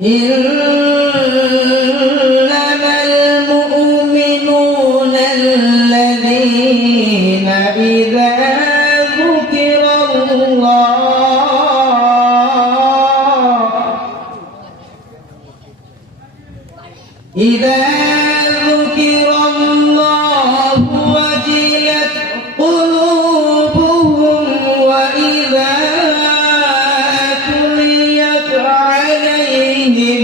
إنما المؤمنون الذين إذا ذكر الله وجلت قلوبهم وإذا تليت عليهم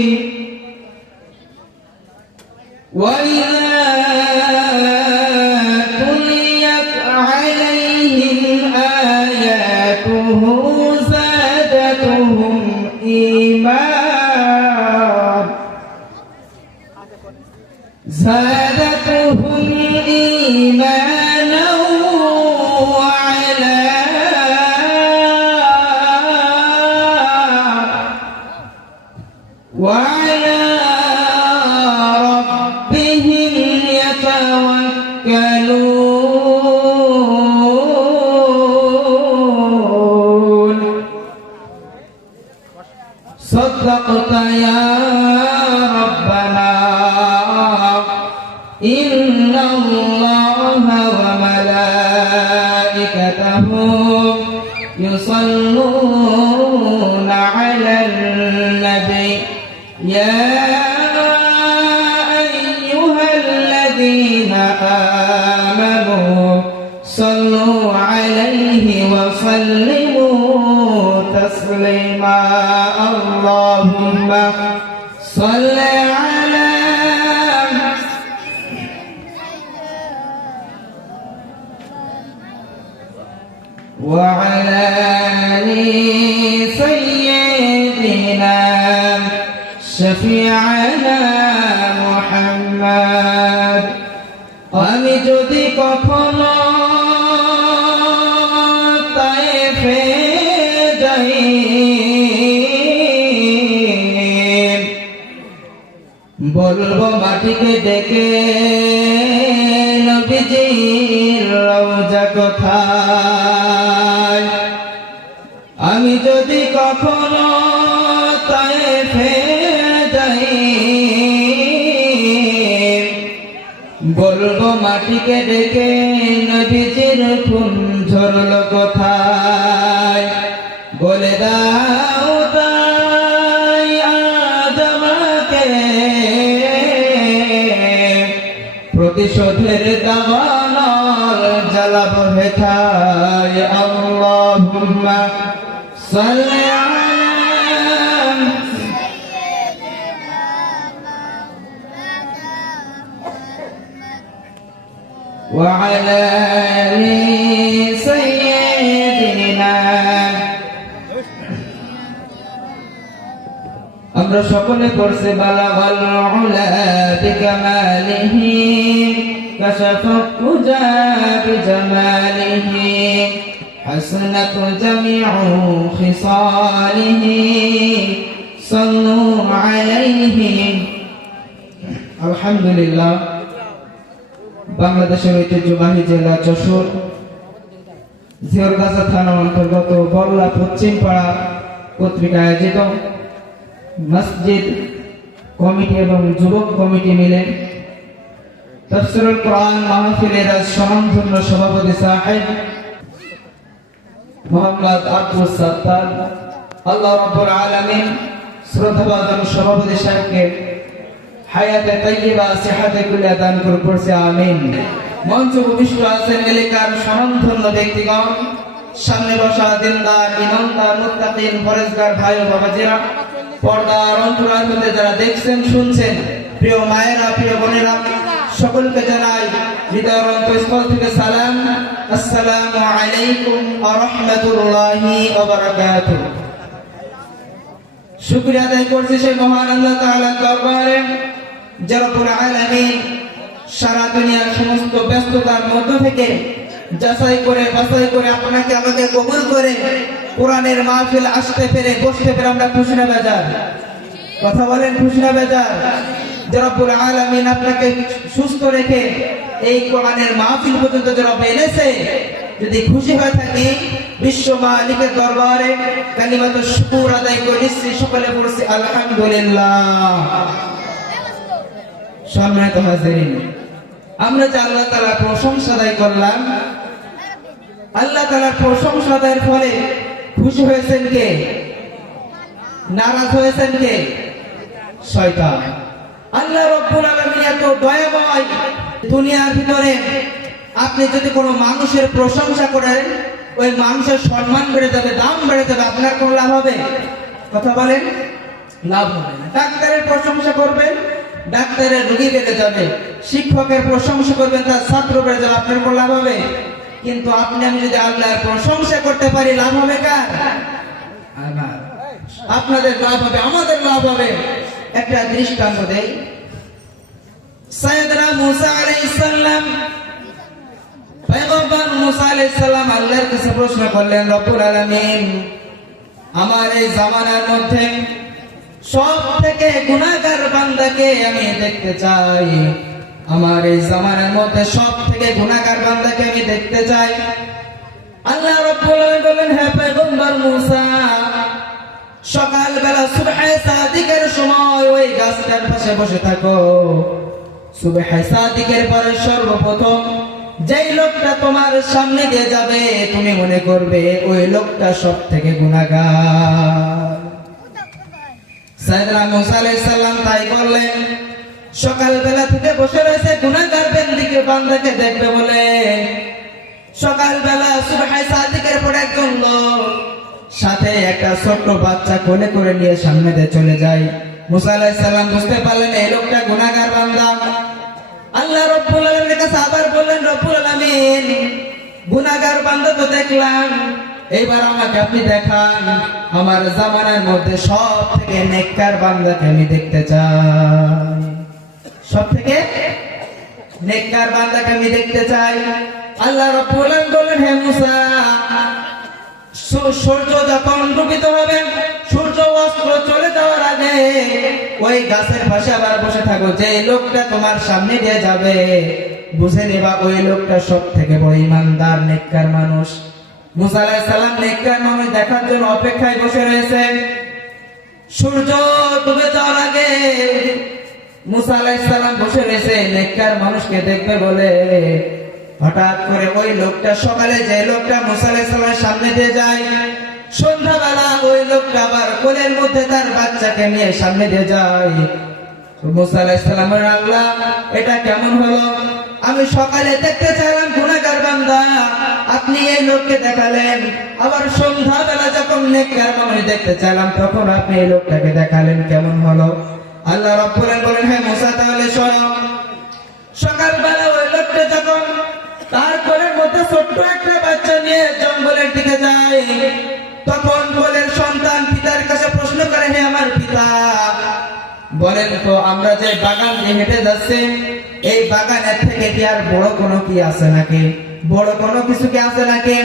آياته زادتهم إيمانا وعلى ربهم يتوكلون. صدقت يا ربنا إن الله وملائكته يصلون على النبي يا أيها الذين آمنوا صلوا عليه وسلموا تسليما. اللهم صل على وعلى آل سيدنا شفيعنا محمد. আমি যদি কখনো তায়েফে যাই, বলবো মাটিকে ডেকে নবীজির রওজা কোথায়। আমি যদি কখনো তায়েফে যাই, বলবো মাটিকে ডেকে নবীজির খুন ঝরলো কোথায়। বলে দাও তাই আজ আমাকে প্রতিশোধের দাবানল জ্বালাবো হেথায়। আল্লাহুম্মা সাল্লি আলা وعلى آل سيدنا। আমরা সকলে পড়ছে বালাগাল উলা বিকামালিহি কাশাফাত তুজা বিজামালিহি হাসনাত জামিউ খিসালিহি সাল্লু আলাইহি। আলহামদুলিল্লাহ, বাংলাদেশের ঐতিহ্যবাহী জেলা যশোর ঝিওরগাছা থানার অন্তর্গত বল্লা পশ্চিম পাড়া কর্তৃক আয়োজিত মসজিদ কমিটি এবং যুবক কমিটি মিলে তাফসীরুল কোরআন মাহফিলের সম্মানধন্য সভাপতি সাহেব মোহাম্মদ আব্দুল সাত্তার, আল্লাহ রাব্বুল আলামিন শ্রদ্ধাভাজন সভাপতি সাহেবকে হায়াতে তাইয়্যিবা সিহাতে কুল্লা দান করে পড়ছে আমিন। মঞ্চ উপবিষ্ট আছেন এলাকার সম্মানধন্য ব্যক্তিগণ, সামনে বসা দিনদার ইমানদার মুত্তাকিন পরেজগার ভাই ও বাবাজিরা, পর্দার অন্তরাল হতে যারা দেখছেন শুনছেন, প্রিয় মায়েরা প্রিয় বোনেরা, সকলকে জানাই হৃদয়ের অন্তঃস্থল থেকে সালাম। আসসালামু আলাইকুম ওয়া রাহমাতুল্লাহি ওয়া বারাকাতুহু। শুকরিয়া আদায় করছি সেই মহান আল্লাহ তাআলার দরবারে যে রব্বুল আলামিন সারা দুনিয়ার সমস্ত ব্যস্ততার মধ্য থেকে যাচাই করে বাছাই করে আপনাকে আমাকে কবুল করে কোরআনের মাহফিল আসতে পেরে বসতে পেরে আমরা খুশি না বেজার? কথা বলেন, খুশি না বেজার? যে রব্বুল আলামিন আপনাকে সুস্থ রেখে এই কোরআনের মাহফিল পর্যন্ত যে রব এনেছে, যদি খুশি হয়ে থাকি বিশ্ব মালিকের দরবারে কালিমাত শুকর আদায় করে নিচ্ছি, সকলে পড়ছি আলহামদুলিল্লাহ। সম্মানিত হাজিরিন, আমরা যে আল্লাহ তাআলার প্রশংসা আদায় করলাম, আল্লাহ তাআলার প্রশংসা আদায়ের ফলে খুশি হয়েছেন কে? নারাজ হয়েছেন কে? শয়তান। আল্লাহ রাব্বুল আলামিন এত দয়াময়, দুনিয়ার ভিতরে আপনি যদি কোনো মানুষের প্রশংসা করেন, ওই মানুষের সম্মান বেড়ে যাবে, দাম বেড়ে যাবে, আপনার কোনো লাভ হবে? কথা বলেন, লাভ হবে না। ডাক্তারের প্রশংসা করবেন, ডাক্তারের রোগী বেড়ে যাবে। শিক্ষকের প্রশংসা করবেন, তার ছাত্র বেড়ে যাবে, আপনার কোনো লাভ হবে? কিন্তু আপনি আমি যদি আল্লাহর প্রশংসা করতে পারি, লাভ হবে কার? আমার। আপনাদের লাভ হবে, আমাদের লাভ হবে। একটা দৃষ্টান্ত দেই। সাইয়েদনা মুসা আলাইহিস সালাম, পয়গম্বর মুসা আলাইহিস সালাম আল্লাহর কাছে প্রশ্ন করলেন, রব্বুল আলামিন, আমার এই জামানার মধ্যে সব থেকে গুনাহগার বান্দাকে আমি দেখতে চাই। আমার এই জামানার মধ্যে সব থেকে গুনাহগার বান্দাকে আমি দেখতে চাই। আল্লাহ রাব্বুল আলামিন বলেন, হে পয়গম্বর মুসা, সকালবেলা সুবহে সাদিকের সময় ওই গাছটার পাশে বসে থাকো। সুবহে সাদিকের পরে সর্বপ্রথম যেই লোকটা তোমার সামনে দিয়ে যাবে, তুমি মনে করবে ওই লোকটা সব থেকে গুনাহগার। সাইয়েদনা মুসা আলাইহিস সালাম তাই করলেন। সকালবেলা থেকে বসে রয়েছে গুনাহগার বান্দাকে দেখবে বলে। সকালবেলা সুবহে সাদিকের পরে একজন লোক সাথে একটা ছোট্ট বাচ্চা কোলে করে নিয়ে সামনে দিয়ে চলে যায়। মুসা আলাইহিস সালাম বুঝতে পারলেন এই লোকটা গুনাহগার বান্দা। আল্লাহ রাব্বুল আলামিনের কাছে আবার বললেন, রব্বুল আলামিন, গুনাহগার বান্দা তো দেখলাম, এবার আমাকে আপনি দেখান, আমার জামানার মধ্যে সব থেকে নেককার বান্দাকে আমি দেখতে চাই। সব থেকে নেককার বান্দাকে আমি দেখতে চাই। আল্লাহ রাব্বুল আলামিন বললেন, হে মুসা, সূর্য যখন ডুবিত হবে, সূর্য অস্ত চলে যাওয়ার আগে ওই গাছের পাশে আবার বসে থাকো। যে লোকটা তোমার সামনে দিয়ে যাবে, বুঝে নেবা ওই লোকটা সব থেকে বড় ইমানদার নেককার মানুষ। মুসা আলাইহিস সালাম নেককার মানুষ দেখার জন্য অপেক্ষায় বসে রয়েছেন। সূর্য ডুবে যাওয়ার আগে মুসা আলাইহিস সালাম বসে রয়েছে নেককার মানুষকে দেখবে বলে। হঠাৎ করে ওই লোকটা, সকালে যে লোকটা মুসা আলাইহিস সালামের সামনে দিয়ে যায়, সন্ধ্যাবেলা ওই লোকটা আবার কোলের মধ্যে তার বাচ্চাকে নিয়ে সামনে দিয়ে যায়। মুসা আলাইহিস সালাম বলেন, আল্লাহ, এটা কেমন হলো? আমি সকালে দেখতে চাইলাম গুনাহগার বান্দা, আপনি এই লোককে দেখালেন। আবার সন্ধ্যাবেলা যখন নেককার মানুষ দেখতে চাইলাম, তখন আপনি এই লোকটাকে দেখালেন, কেমন হলো? আল্লাহ রাব্বুল আলামিন বলেন, হ্যাঁ মুসা, তাহলে শোনো। সকালবেলা ওই লোকটা যখন তার কোলের মধ্যে ছোট্ট একটা বাচ্চা নিয়ে জঙ্গলের দিকে যায়, তখন কোলের সন্তান পিতার কাছে প্রশ্ন করে, হে আমার পিতা, বলেন তো আমরা যে বাগান দিয়ে হেঁটে যাচ্ছি, এই বাগানের থেকে কি আর বড় কোনো কি আছে নাকি? বড় কোনো কিছু কি আছে নাকি?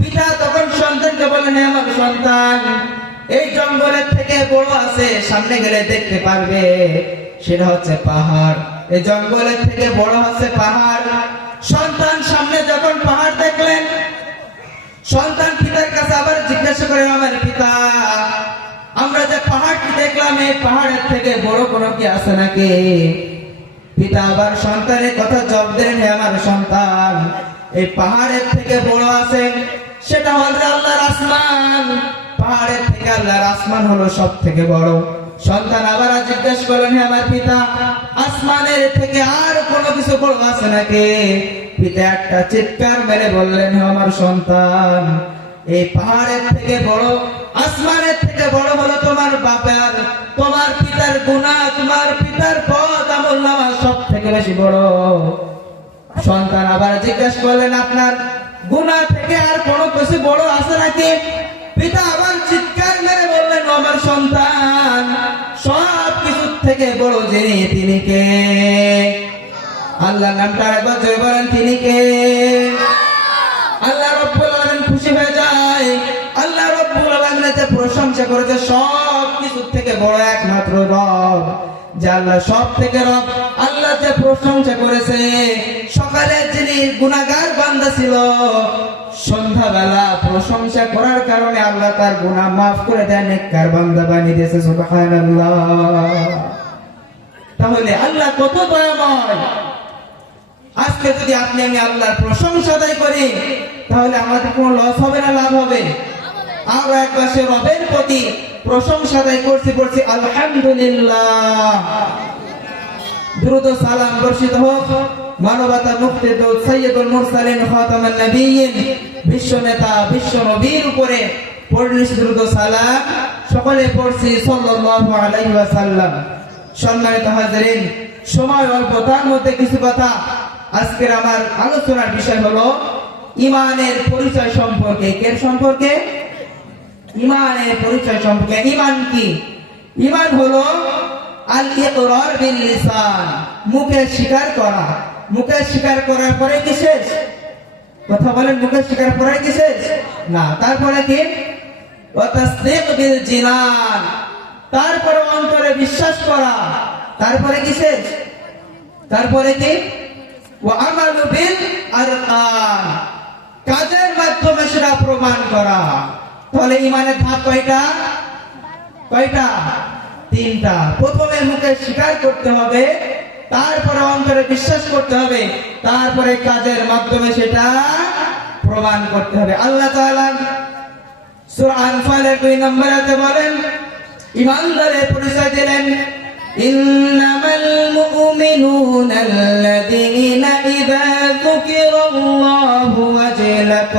পিতা তখন সন্তানকে বলেন, হে আমার সন্তান, এই জঙ্গলের থেকে বড় আছে, সামনে গেলে দেখতে পারবে, সেটা হচ্ছে পাহাড়। এই জঙ্গলের থেকে বড় হচ্ছে পাহাড়। সন্তান সামনে যখন পাহাড় দেখলেন, সন্তান পিতার কাছে আবার জিজ্ঞাসা করে, আমার পিতা, আমরা যে পাহাড়টি দেখলাম, এই পাহাড়ের থেকে বড় কোনো কি আছে নাকি? পিতা আবার সন্তানের কথা জবাব দেন, হে আমার সন্তান, এই পাহাড়ের থেকে বড় আছে, সেটা হলো আল্লাহর আসমান। পাহাড়ের থেকে আল্লাহর আসমান হলো সব থেকে বড়। সন্তান আবার জিজ্ঞাসা করলেন, হে আমার পিতা, আসমানের থেকে আর কোনো কিছু বড় আছে নাকি? পিতা একটা চিৎকার মেরে বললেন, হে আমার সন্তান, এই পাহাড়ের থেকে বড়, আসমানের থেকে বড় হলো তোমার বাবার, তোমার পিতার গুনাহ, তোমার পিতার পথ আমলনামা সব থেকে বেশি বড়। সন্তান আবার জিজ্ঞাসা করলেন, আপনার গুনাহ থেকে আর কোনো কিছু বড় আছে নাকি? পিতা আবার চিৎকার মেরে বললেন, আমার সন্তান, সব কিছু থেকে বড় যিনি, তিনি কে? আল্লাহ নামটা একবার জয় বলেন, তিনি কে? আল্লাহ রাব্বুল আলামিন খুশি হয়ে যায়। আল্লাহ রাব্বুল আলামিনের প্রশংসা করেছে সব কিছু থেকে বড় একমাত্র রব, যে আল্লাহ সব থেকে রব। আল্লাহ আল্লাহ যে প্রশংসা করেছে, সকালে যিনি গুনাহগার বান্দা ছিল, সন্ধ্যাবেলা প্রশংসা করার কারণে আল্লাহ তার গুনাহ মাফ করে দেন, নেককার বান্দা বানিয়ে দিয়েছে। সুবহানাল্লাহ। তাহলে আল্লাহ কত দয়াময়। আজকে যদি আপনি আমি আল্লাহর প্রশংসা আদায় করি, তাহলে আমাদের কোনো লস হবে না লাভ হবে? আমরা একবার সে রবের প্রতি প্রশংসা আদায় করছি আলহামদুলিল্লাহ। দ্রুত সালাম বর্ষিত হোক মানবতা মুক্তির দূত সাইয়্যিদুল মুরসালিন খাতামুন নবিয়্যিন, বিশ্ব নেতা বিশ্ব নবীর উপরে পড়ছি দ্রুত সালাম। সকলে পড়ছি সাল্লাল্লাহু আলাইহি ওয়াসাল্লাম। সম্মানিত হাজিরিন, সময় অল্প, তার মধ্যে কিছু কথা। আজকের আমার আলোচনার বিষয় হলো ঈমানের পরিচয় সম্পর্কে। এর সম্পর্কে ঈমানের পরিচয় সম্পর্কে। ঈমান কি? ঈমান হলো আল ইকরার বিল লিসান, মুখে স্বীকার করা। মুখে স্বীকার করার পরে কি শেষ? কথা বলেন, মুখে স্বীকার করার কি শেষ? না। তারপরে কি? ওয়া তাসদীক বিল জিনান, তারপরে অন্তরে বিশ্বাস করা। তারপরে কি শেষ? তারপরে কি? ওয়া আমালু বিল আরকান, কাজের মাধ্যমে সেটা প্রমাণ করা। তাহলে ঈমানের ধাপ কয়টা? কয়টা? তিনটা। প্রথমে মুখে স্বীকার করতে হবে, তারপরে অন্তরে বিশ্বাস করতে হবে, তারপরে কাজের মাধ্যমে সেটা প্রমাণ করতে হবে। আল্লাহ তাআলা সূরা আনফালের 2 নম্বর আয়াতে বলেন, ঈমানদারের পরিচয় দিলেন, ইন্নামাল মুমিনুনা আল্লাযীনা ইযা যুকিরাল্লাহু ওয়াজিলাত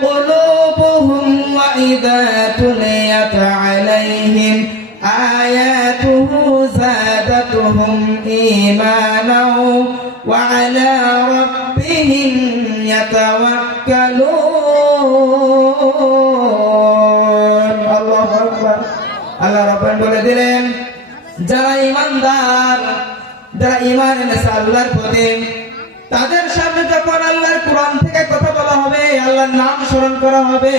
কুলুবুহুম ওয়া ইযা তুলিয়াত আলাইহিম আয়াতুহু যাদাতুহুম ঈমানাও ওয়া আলা রাব্বিহিম ইয়াতাওয়াক্কালুন। আল্লাহু আকবার। আল্লাহ রাব্বান বলে দিলেন, যারা ঈমানদার, যারা ঈমান এনেছে আল্লাহর প্রতি, তাদের সামনে যখন আল্লাহর কোরআন থেকে কথা বলা হবে, আল্লাহর নাম স্মরণ করা হবে,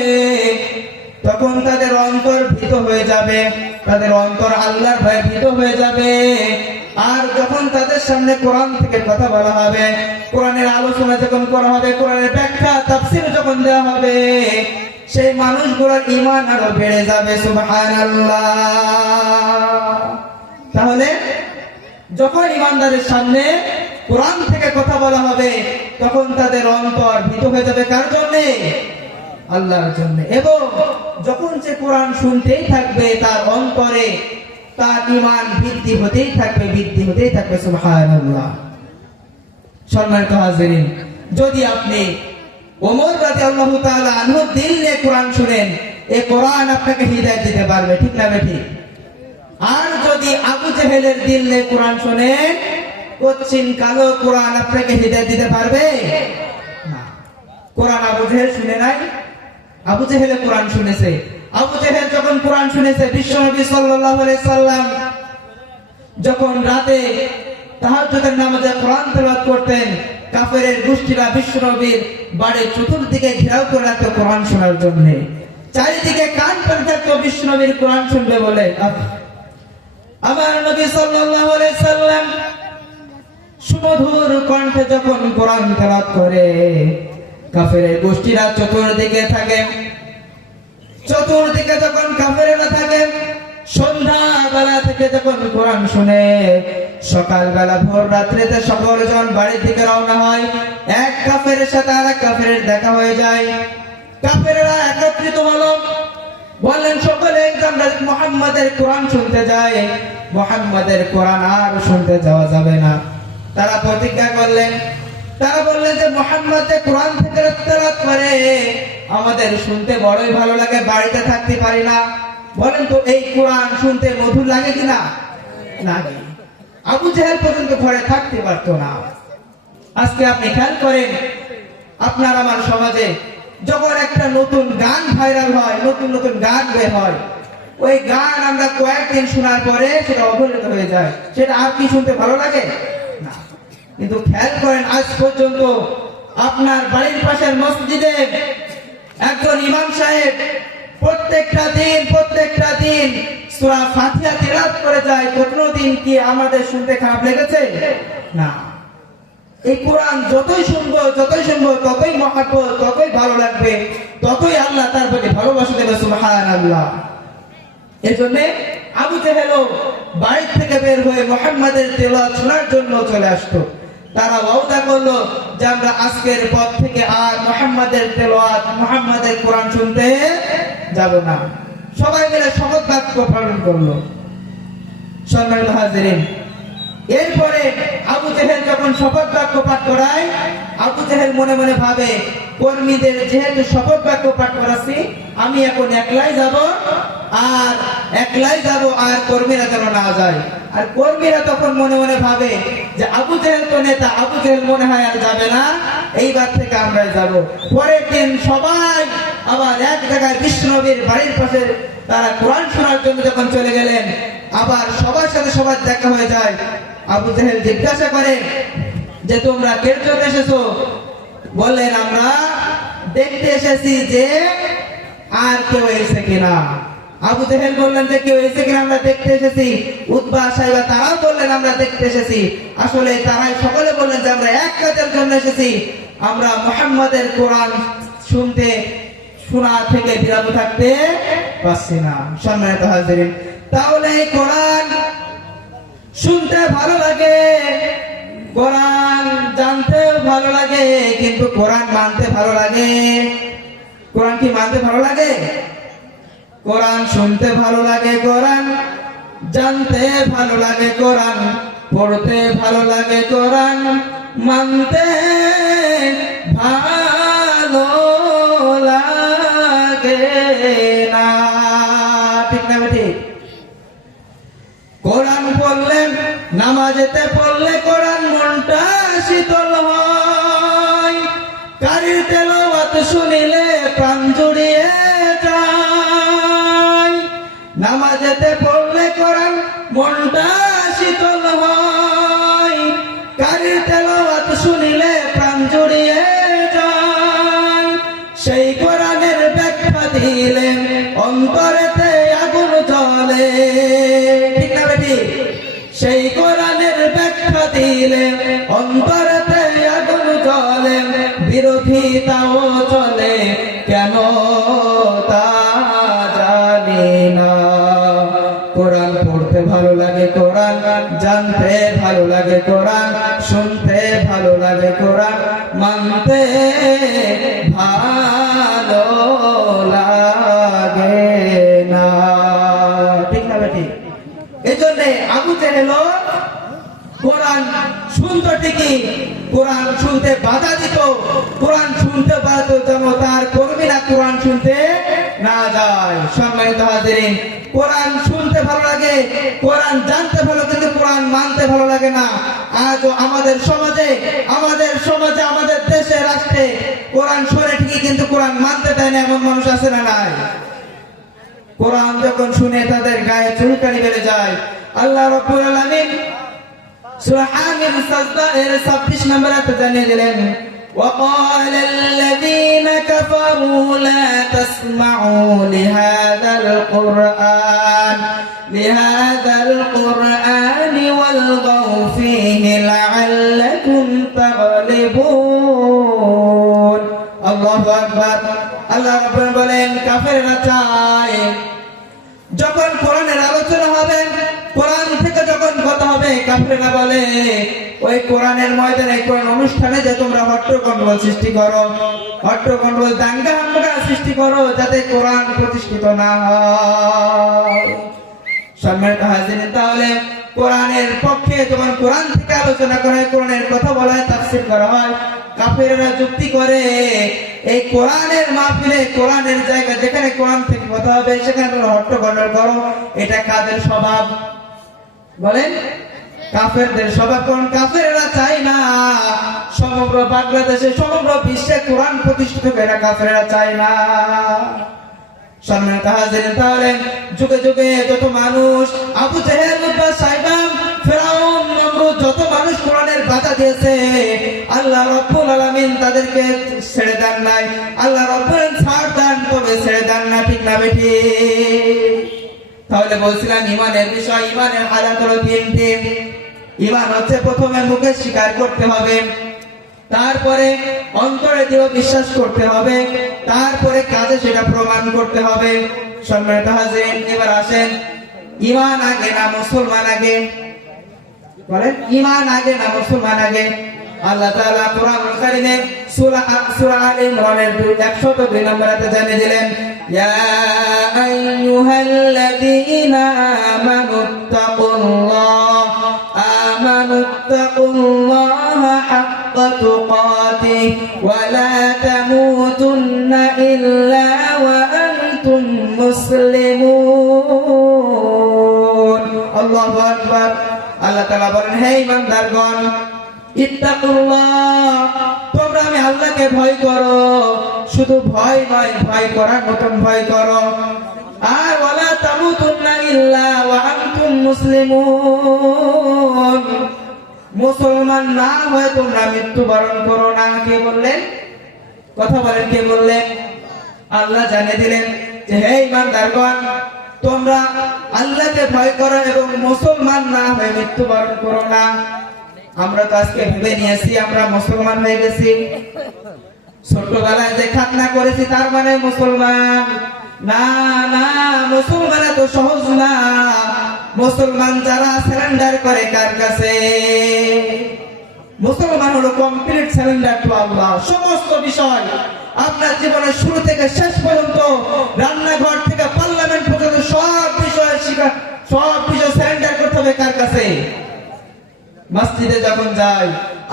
তখন তাদের অন্তর ভীত হয়ে যাবে, তাদের অন্তর আল্লাহর ভয়ে ভীত হয়ে যাবে। আর যখন তাদের সামনে কোরআন থেকে কথা বলা হবে, কোরআনের আলোচনা যখন করা হবে, কোরআনের ব্যাখ্যা তাফসীর যখন দেওয়া হবে, সেই মানুষগুলোর ঈমান আরো বেড়ে যাবে। সুবহানাল্লাহ। তাহলে যখন ঈমানদারের সামনে কোরআন থেকে কথা বলা হবে, তখন তাদের অন্তর ভীত হয়ে যাবে। কার জন্য? আল্লাহর জন্য। এবং যখন সে কোরআন শুনতেই থাকবে, তার অন্তরে তার ঈমান বৃদ্ধি হতেই থাকবে, বৃদ্ধি হতেই থাকবে। সুবহানাল্লাহ। সম্মানিত হাজিরিন, যদি আপনি ওমর রাদিয়াল্লাহু তাআলা আনহু দিল নিয়ে কোরআন শুনেন, এই কোরআন আপনাকে হিদায়াত দিতে পারবে, ঠিক না বেঠিক? আর যদি আবু জেহেলের দিল নিয়ে কোরআন শুনেন, কচ্ছিন কালো কোরআন আপনাকে হিদায়াত দিতে পারবে না। কোরআন আবু জেহেল শুনে নাই, আবু জেহেল কোরআন শুনেছে। আবু জেহেল যখন কোরআন শুনেছে, বিশ্বনবী সাল্লাল্লাহু আলাইহি সাল্লাম যখন রাতে তাহাজ্জুদের নামাজে কোরআন তেলাওয়াত করতেন, কাফেরের গোষ্ঠীরা বিশ্বনবীর বাড়ির চতুর্দিকে ঘেরাও করে রাখতো কোরআন শোনার জন্য। চারিদিকে কান পেতে থাকতো বিশ্বনবীর কোরআন শুনবে বলে। আমার নবী সাল্লাল্লাহু আলাইহি সাল্লাম সুমধুর কণ্ঠে যখন কোরআন তেলাওয়াত করে, কাফেরের গোষ্ঠীরা চতুর্দিকে থাকে। চতুর্দিকে যখন কাফেরেরা থাকে, সন্ধ্যাবেলা থেকে যখন কোরআন শুনে, সকালবেলা ভোর রাত্রিতে সকলজন বাড়ির দিকে রওনা হয়। এক কাফেরের সাথে আরেক কাফেরের দেখা হয়ে যায়। কাফেরেরা একত্রিত হলো, বললেন সকলে আমরা মুহাম্মাদের কোরআন শুনতে যাই। মুহাম্মাদের কোরআন আর শুনতে যাওয়া যাবে না। তারা প্রতিজ্ঞা করলেন, তারা বললেন যে মুহাম্মাদের কোরআন থেকে তেলাওয়াত করে আমাদের শুনতে বড়ই ভালো লাগে, বাড়িতে থাকতে পারি না। বলেন তো এই কোরআন শুনতে মধুর লাগে কিনা? লাগে। আবু জেহেল পর্যন্ত ঘরে থাকতে পারতো না। আজকে আপনি খেয়াল করেন, আপনার আমার সমাজে যখন একটা নতুন গান ভাইরাল হয়, নতুন নতুন গান বের হয়, ওই গান আমরা কয়েকদিন শোনার পরে সেটা অবহেলিত হয়ে যায়। সেটা আর কি শুনতে ভালো লাগে না। কিন্তু খেয়াল করেন, আজ পর্যন্ত আপনার বাড়ির পাশের মসজিদে একজন ইমাম সাহেব প্রত্যেকটা দিন সূরা ফাতিহা তেলাওয়াত করে যায়, কোনদিন কি আমাদের শুনতে খারাপ লেগেছে? না। এই কোরআন যতই শুনবো ততই মহব্বত, ততই ভালো লাগবে, ততই আল্লাহ তার প্রতি ভালোবাসা দেবে। সুবহানাল্লাহ। এজন্য আবু জেহেল বাড়ি থেকে বের হয়ে মুহাম্মাদের তেলাওয়াত শোনার জন্য চলে আসতো। তারা ওয়াদা করলো যে আমরা আজকের পর থেকে আর মুহাম্মাদের তেলাওয়াত, মুহাম্মাদের কোরআন শুনতে যাব না। সবাই মিলে শপথ বাক্য পালন করলো। সম্মানিত হাজিরিন, এরপরে আবু জেহেল যখন শপথ বাক্য পাঠ করায়, আবু জেহেল মনে মনে ভাবে, কর্মীদের যেহেতু শপথ বাক্য পাঠ করাচ্ছি, আমি এখন একলাই যাব আর কর্মীরা যেন না যায়। আর কর্মীরা তখন মনে মনে ভাবে যে আবু জেহেল তো নেতা, আবু জেহেল মনে হয় আর যাবে না, এইবার থেকে আমরাই যাব। পরের দিন সবাই আবার এক জায়গায় বিশ্ব নবীর বাড়ির পাশে তারা কোরআন শোনার জন্য যখন চলে গেলেন, আবার সবার সাথে সবার দেখা হয়ে যায়। আবু জেহেল জিজ্ঞাসা করে যে তোমরা কেন চলে এসেছো? বললেন আমরা দেখতে এসেছি যে আর কেউ এসে কিনা। আবু জেহেল বললেন যে কেউ এসে কিনা আমরা দেখতে এসেছি। উতবা সাইবা তারাও বললেন আমরা দেখতে এসেছি। আসলে তারাই সকলে বললেন যে আমরা এক কাজের জন্য এসেছি, আমরা মুহাম্মাদের কোরআন শোনা থেকে বিরত থাকতে পারছি না। সম্মানিত হাজিরিন, তাহলে এই কোরআন শুনতে ভালো লাগে, কোরআন জানতে ভালো লাগে, কিন্তু কোরআন মানতে ভালো লাগে। কোরআন কি মানতে ভালো লাগে? কোরআন শুনতে ভালো লাগে, কোরআন জানতে ভালো লাগে, কোরআন পড়তে ভালো লাগে, কোরআন মানতে ভালো লাগে না। ঠিক না ঠিক? কোরআন পড়লে, নামাজেতে পড়লে কোরআন মনটা শীতল হয়, কারির তেলাওয়াত শুনিলে প্রাণ জুড়িয়ে যায়। নামাজেতে পড়লে কোরআন মনটা শীতল হয়, কারির তেলাওয়াত শুনিলে প্রাণ জুড়িয়ে যায়। সেই কোরআনের ব্যাখ্যা দিলে অন্তরেতে আগুন জ্বলে। ঠিক না বেটি? সেই কোরআনের ব্যাখ্যা দিলে অন্তরেতে আগুন জ্বলে, বিরোধিতাও চলে কেন তা জানি না। কোরআন পড়তে ভালো লাগে, কোরআন জানতে ভালো লাগে, কোরআন শুনতে ভালো লাগে, কোরআন মানতে ভালো লাগে না। ঠিক না বেটি? এই জন্য আবু জেহেল কোরআন শুনতো ঠিকই, কোরআন শুনতে বাধা দিত, কোরআন শুনতে পারত যেন তার কর্মীরা কোরআন শুনতে না যায়। সম্মানিত হাজিরিন, কোরআন শুনতে ভালো লাগে, কোরআন জানতে ভালো, কিন্তু কোরআন মানতে ভালো লাগে না। আজও আমাদের সমাজে, আমাদের দেশে, রাষ্ট্রে কোরআন শোনে ঠিকই, কিন্তু কোরআন মানতে দেয় না, এমন মানুষ আছে না নাই? কোরআন যখন শুনে তাদের গায়ে চুলকানি বেড়ে যায়। আল্লাহ রাব্বুল আলামিন সূরা হামিদ সাজদা এর 26 নম্বর আয়াতে জানিয়ে দিলেন, وقال الذين كفروا لا تسمعوا لهذا القرآن والغوا فيه لعلكم تغلبون। আল্লাহু আকবার। আল্লাহ রাব্বুল বলেন, কাফেররা চায় যখন কোরআনের আলোচনা হবে, কোরআন থেকে যখন কথা হবে, কাফেররা বলে ওই কোরআনের ময়দানে, কোরআন অনুষ্ঠানে যে তোমরা হট্টগোল সৃষ্টি করো, হট্টগোল দাঙ্গা হাঙ্গামা সৃষ্টি করো, যাতে কোরআন প্রতিষ্ঠিত না হয়। সম্মানিত হাজিরিন, তাহলে কোরআনের পক্ষে যখন কোরআন থেকে আলোচনা করা হয়, কোরআনের কথা বলা হয়, তাফসীর করা হয়, কাফেররা যুক্তি করে এই কোরআনের মাহফিলে, কোরআনের জায়গা যেখানে কোরআন থেকে কথা হবে, সেখানে তোমরা হট্টগোল করো। এটা কাদের স্বভাব? বলেন, কাফেরদের স্বভাব। কোন কাফেররা চায় না সমগ্র বাংলাদেশে, সমগ্র বিশ্বে কোরআন প্রতিষ্ঠিত করে, কাফেররা চায় না। সম্মানিত হাজিরিন, তাহলে যুগে যুগে যত মানুষ, আবু জেহেল, উতবা, সাইবা, ফিরাউন, নমরুদ, যত মানুষ কোরআনের বাধা দিয়েছে, আল্লাহ রাব্বুল আলামিন তাদেরকে ছেড়ে দেন নাই। আল্লাহ রাব্বুল ছাড় দেন, তবে ছেড়ে দেন না। ঠিক না বেটি? তাহলে বলছিলাম ইমানের বিষয়, ইমানের হালাত হলো তিনটি। ইমান হচ্ছে প্রথমে মুখে স্বীকার করতে হবে, তারপরে অন্তরে দৃঢ় বিশ্বাস করতে হবে, তারপরে কাজে সেটা প্রমাণ করতে হবে। সম্মানিত হাজিরিন, এবার আসেন, ইমান আগে না মুসলমান আগে? বলেন, ইমান আগে না মুসলমান আগে? আল্লাহ তাআলা কোরআনুল কারীমে সূরা আলে ইমরানের 102 নম্বর আয়াতে জানিয়ে দিলেন, ইয়া আইয়ুহাল্লাযীনা আমানুত্তাকুল্লাহা হাক্কা তুকাতিহি ওয়া লা তামুতুন্না ইল্লা ওয়া আনতুম মুসলিমুন। আল্লাহু আকবার। আল্লাহ তাআলা বলেন, হে ঈমানদারগণ, ইত্তাকুল্লাহ, তোমরা আমি আল্লাহকে ভয় করো। শুধু ভয় নয়, ভয় করার মতন ভয় করো। আর ওয়ালা তামুতুন্না ইল্লা ওয়া আনতুম মুসলিমুন, মুসলমান না হয়ে তোমরা মৃত্যুবরণ করো না। কে বললেন? কথা বলেন, কে বললেন? আল্লাহ জানিয়ে দিলেন যে হে ঈমানদারগণ, তোমরা আল্লাহকে ভয় করো এবং মুসলমান না হয়ে মৃত্যুবরণ করো না। আমরা তো আজকে ভেবে নিয়েছি আমরা মুসলমান হয়ে গেছি। ছোটবেলায় যে খাতনা করেছি তার মানে মুসলমান না। না, মুসলমান এত সহজ না। মুসলমান যারা সারেন্ডার করে কার কাছে? মুসলমান হলো কমপ্লিট সারেন্ডার টু আল্লাহ। সমস্ত বিষয় আপনার জীবনের শুরু থেকে শেষ পর্যন্ত, রান্নাঘর থেকে পার্লামেন্ট পর্যন্ত সব বিষয় সারেন্ডার করতে হবে কার কাছে? মসজিদে যখন যাই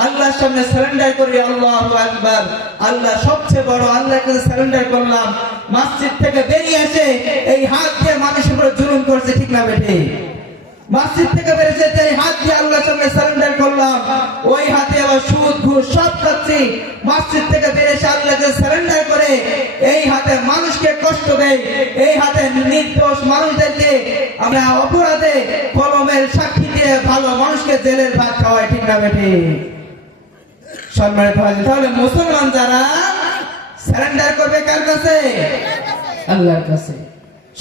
আল্লাহর সামনে সারেন্ডার করি, আল্লাহু আকবার, আল্লাহ সবচেয়ে বড়, আল্লাহর কাছে সারেন্ডার করলাম। মসজিদ থেকে বেরিয়ে এসে এই হাত দিয়ে মানুষের উপরে জুলুম করছে, ঠিক না বেঠে? মসজিদ থেকে বেরিয়ে এসে এই হাত দিয়ে আল্লাহর সামনে সারেন্ডার করলাম, ওই হাতে আবার সুদ ঘুষ সব খাচ্ছি। মসজিদ থেকে বেরিয়ে এসে আল্লাহকে সারেন্ডার করে এই হাতে মানুষকে কষ্ট দেয়, এই হাতে নির্দোষ মানুষদেরকে আমরা অপরাধে কলমের সাক্ষী দিয়ে ভালো মানুষকে জেলের ভাত খাওয়াই, ঠিক না বেঠে? সম্মানিত হাজির, তাহলে মুসলমান যারা সারেন্ডার করবে কার কাছে? আল্লাহর কাছে।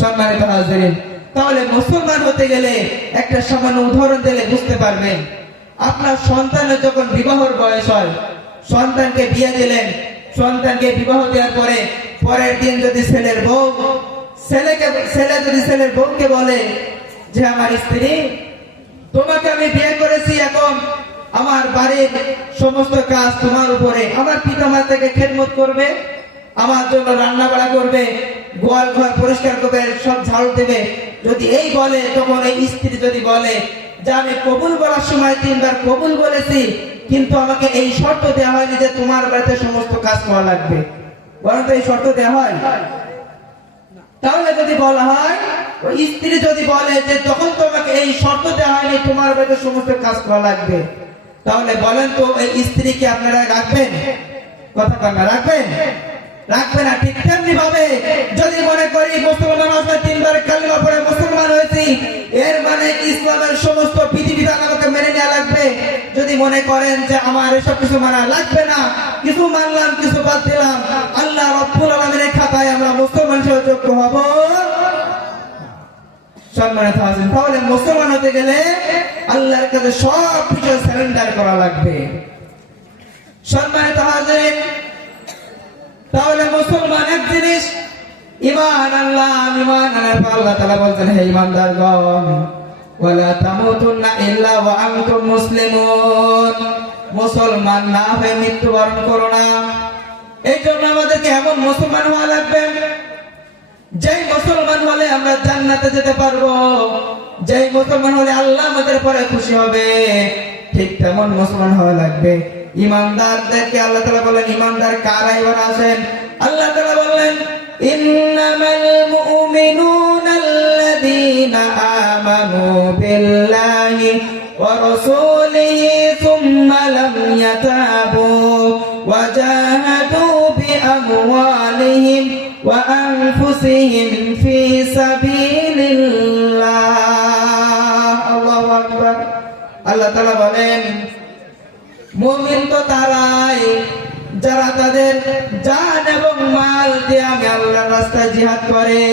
সম্মানিত হাজির, তাহলে মুসলমান হতে গেলে একটা সামান্য উদাহরণ দিলে বুঝতে পারবেন। আপনার সন্তানের যখন বিবাহের বয়স হয়, সন্তানকে বিয়ে দিলেন, সন্তানকে বিবাহ দেওয়ার পরে পরের দিন যদি ছেলে যদি ছেলের বউকে বলে যে আমার স্ত্রী, তোমাকে আমি বিয়ে করেছি, এখন আমার বাড়ির সমস্ত কাজ তোমার উপরে, আমার পিতামাতাকে খেদমত করবে, আমার জন্য রান্না বাড়া করবে, গোয়াল ঘর পরিষ্কার করবে, সব ঝাড়ু দেবে, যদি এই বলে, তখন এই স্ত্রী যদি বলে যে আমি কবুল বলার সময় 3 বার কবুল বলেছি, কিন্তু আমাকে এই শর্ত দেওয়া হয়নি যে তোমার বাড়িতে সমস্ত কাজ করা লাগবে, বরং তো এই শর্ত দেওয়া হয়। তাহলে যদি বলা হয়, ওই স্ত্রী যদি বলে যে তখন তোমাকে এই শর্ত দেওয়া হয়নি তোমার বাড়িতে সমস্ত কাজ করা লাগবে, তাহলে বলেন তো এই স্ত্রীকে আপনারা রাখবেন? কথা কান্না রাখবেন? রাখবে না। ঠিক তেমনি ভাবে যদি মনে করি মুসলমান আসলে 3 বার কালিমা পড়ে মুসলমান হয়েছি, এর মানে ইসলামের সমস্ত বিধিবিধান আমাকে মেনে নেওয়া লাগবে। যদি মনে করেন যে আমার এসব কিছু মানা লাগবে না, কিছু মানলাম কিছু বাদ দিলাম, আল্লাহ রাব্বুল আলামিনের খাতায় আমরা মুসলমান হিসেবে যোগ্য হব? সম্মানিত হাজির, তাহলে মুসলমান হতে গেলে আল্লাহর কাছে সব কিছু সারেন্ডার করা লাগবে। সম্মানিত হাজির, তাহলে মুসলমান এক জিনিস, ঈমান আল্লাহ, ঈমান আল্লাহ তাআলা বলছেন হে ঈমানদারগণ, ওয়ালা তামুতুন্না ইল্লা ওয়া আনতুম মুসলিমুন, মুসলমান না হয়ে মৃত্যুবরণ করো না। এই জন্য আমাদেরকে এমন মুসলমান হওয়া লাগবে যেই মুসলমান হলে আমরা জান্নাতে যেতে পারবো, যেই মুসলমান হলে আল্লাহ আমাদের পরে খুশি হবে, ঠিক তেমন মুসলমান হওয়া লাগবে। ঈমানদারদেরকে আল্লাহ তাআলা বলেন, ঈমানদার কারা? এবার আসেন, আল্লাহ তাআলা বললেন ইন্নামাল মুমিনুনা আল্লাযীনা আমানু বিল্লাহি ওয়া রাসূলিহি সুম্মা লাম ইয়াতাবু ওয়া জাহাদু বিআমওয়ালিহিম ওয়া আনফুসিহিম ফি সাবিলিল্লাহ। আল্লাহু আকবার। আল্লাহ তাআলা বলেন মুমিন তো তারাই যারা তাদের জান এবং মাল দিয়ে আমি আল্লাহর রাস্তায় জিহাদ করে।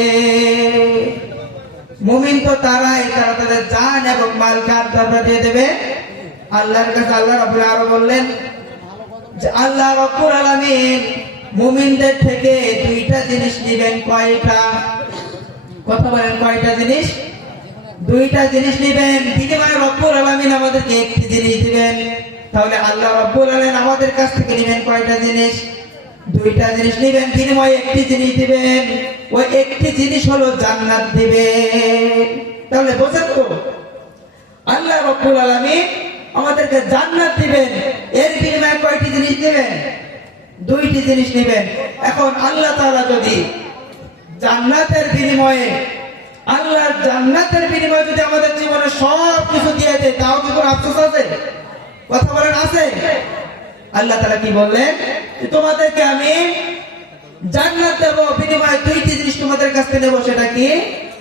মুমিন তো তারাই তারা তাদের জান এবং মাল কার দরবার দিয়ে দেবে আল্লাহর কাছে। আল্লাহ রাব্বুল আরো বললেন যে আল্লাহ রাব্বুল আলামিন মুমিনদের থেকে দুইটা জিনিস নেবেন। কয়টা? কথা বলেন, কয়টা জিনিস? দুইটা জিনিস নেবেন। বিনিময়ে রব্বুল আলামিন আমাদেরকে একটি জিনিস দিবেন। তাহলে আল্লাহ রব্বুল আলামিন আমাদের কাছ থেকে নেবেন কয়টা জিনিস? দুইটা জিনিস নেবেন, বিনিময়ে একটি জিনিস দিবেন। ওই একটি জিনিস হলো জান্নাত দিবেন। তাহলে বোঝেন তো, আল্লাহ রব্বুল আলামিন আমাদেরকে জান্নাত দিবেন, এর বিনিময়ে কয়টি জিনিস দিবেন? দুইটি জিনিস নেবেন। এখন আল্লাহ তাআলা যদি জান্নাতের বিনিময়ে যদি আমাদের জীবনে সব কিছু দিয়ে দেয়, তাও কি কোনো আফসোস আছে? কথা বলেন, আছে? আল্লাহ তাআলা কি বললেন? তোমাদেরকে আমি জান্নাত দেব, বিনিময়ে দুইটি জিনিস তোমাদের কাছ থেকে নেব। সেটা কি?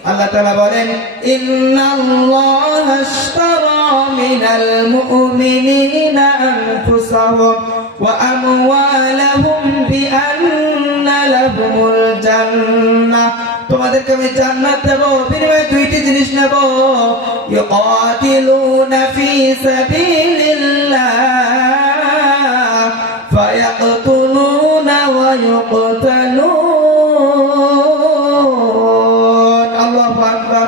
আল্লাহ তাআলা বলেন, ইন্নাল্লাহা আশতারা মিনাল মুমিনিনা আনফুসাহুম ওয়া আমওয়ালাহুম বিআন্না লাহুমুল জান্নাহ। তোমাদেরকে আমি জান্নাত দেব, বিনিময়ে দুইটি জিনিস নেব। ইউকাতিলুনা ফি সাবিলিল্লাহ ফায়াকতুলুনা ওয়া ইউকতালুন। আল্লাহু আকবার।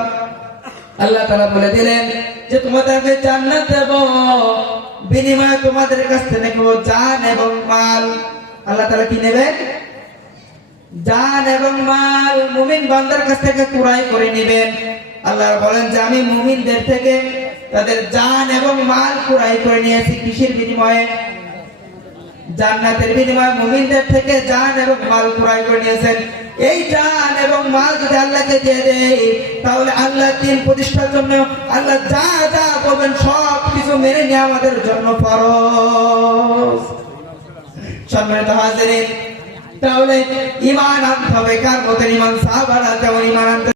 আল্লাহ তাআলা বলে দিলেন যে তোমাদেরকে জান্নাত দেব, বিনিময়ে তোমাদের কাছ থেকে নেব জান এবং মাল। আল্লাহ তাআলা কি নেবেন? জান এবং মাল মুমিন বান্দার কাছ থেকে কুরাই করে নেবেন। আল্লাহ বলেন যে আমি মুমিনদের থেকে তাদের জান এবং মাল কুরাই করে নিয়েছি। কিসের বিনিময়ে? জান্নাতের বিনিময়ে মুমিনদের থেকে জান এবং মাল কুরাই করে নিয়েছেন। এই জান এবং মাল যদি আল্লাহকে দিয়ে দেয়, তাহলে আল্লাহ দ্বীন প্রতিষ্ঠার জন্য আল্লাহ যা যা বলবেন সব কিছু মেনে নেওয়া আমাদের জন্য ফরজ। সম্মানিত হাজিরিন, তাহলে ঈমান আনতে হবে। কার মতো ঈমান? সাহাবারা যেমন ঈমান আনতে